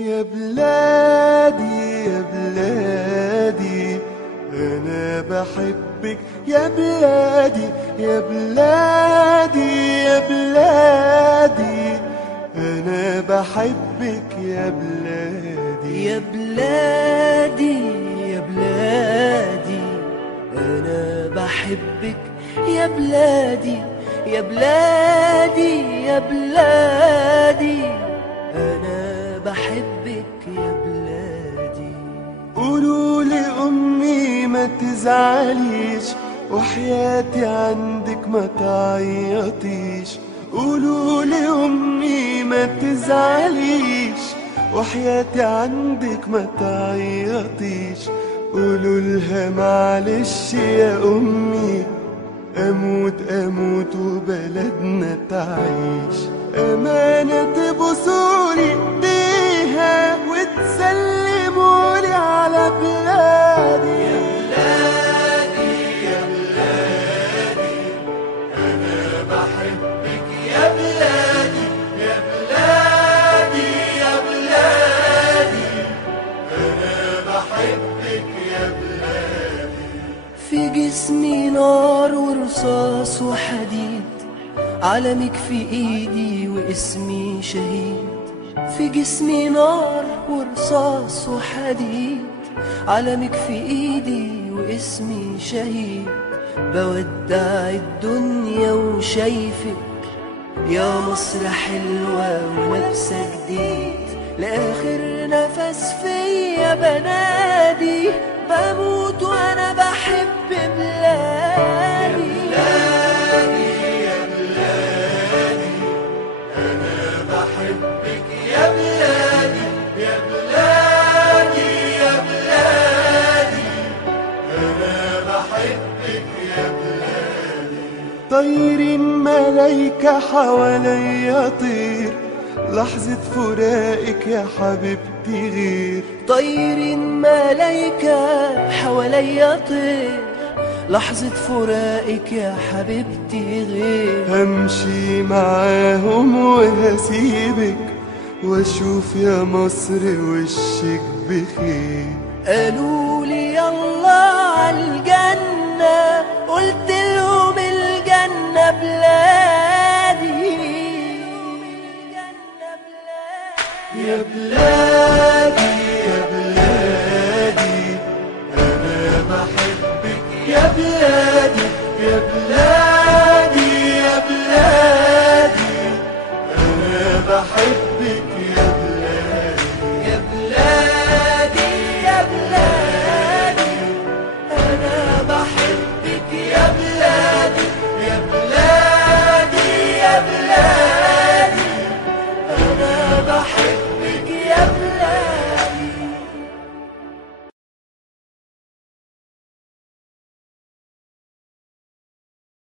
يا بلادي يا بلادي أنا بحبك يا بلادي يا بلادي يا بلادي أنا بحبك يا بلادي يا بلادي يا بلادي أنا بحبك يا بلادي يا بلادي يا بلادي أنا بحبك يا بلادي. قولوا لأمي ما تزعليش وحياتي عندك ما تعيطيش. قولوا لأمي ما تزعليش وحياتي عندك ما تعيطيش. قولوا لها معلش يا أمي أموت أموت وبلدنا تعيش. أمانة تبوسولي ايديها وتسلمولي على بلادي. يا بلادي يا بلادي أنا بحبك يا بلادي يا بلادي يا بلادي أنا بحبك يا بلادي. في جسمي نار ورصاص وحديد، علمك في ايدي واسمي شهيد. في جسمي نار ورصاص وحديد، علمك في ايدي واسمي شهيد. بودع الدنيا وشايفك يا مصر حلوة ولابسة جديد. لآخر نفس فيا بنادي، بموت وانا بحب بلادي. يا بلادي أنا بحبك يا بلادي يا بلادي يا بلادي أنا بحبك يا بلادي. طيرين ملايكة حواليا طير، لحظة فراقك يا حبيبتي غير. طيرين ملايكة حواليا طير، لحظة فراقك يا حبيبتي غير. همشي معاهم وهسيبك واشوف يا مصر وشك بخير. قالوا لي يلا عالجنة، قلت لهم الجنة بلادي. يا بلادي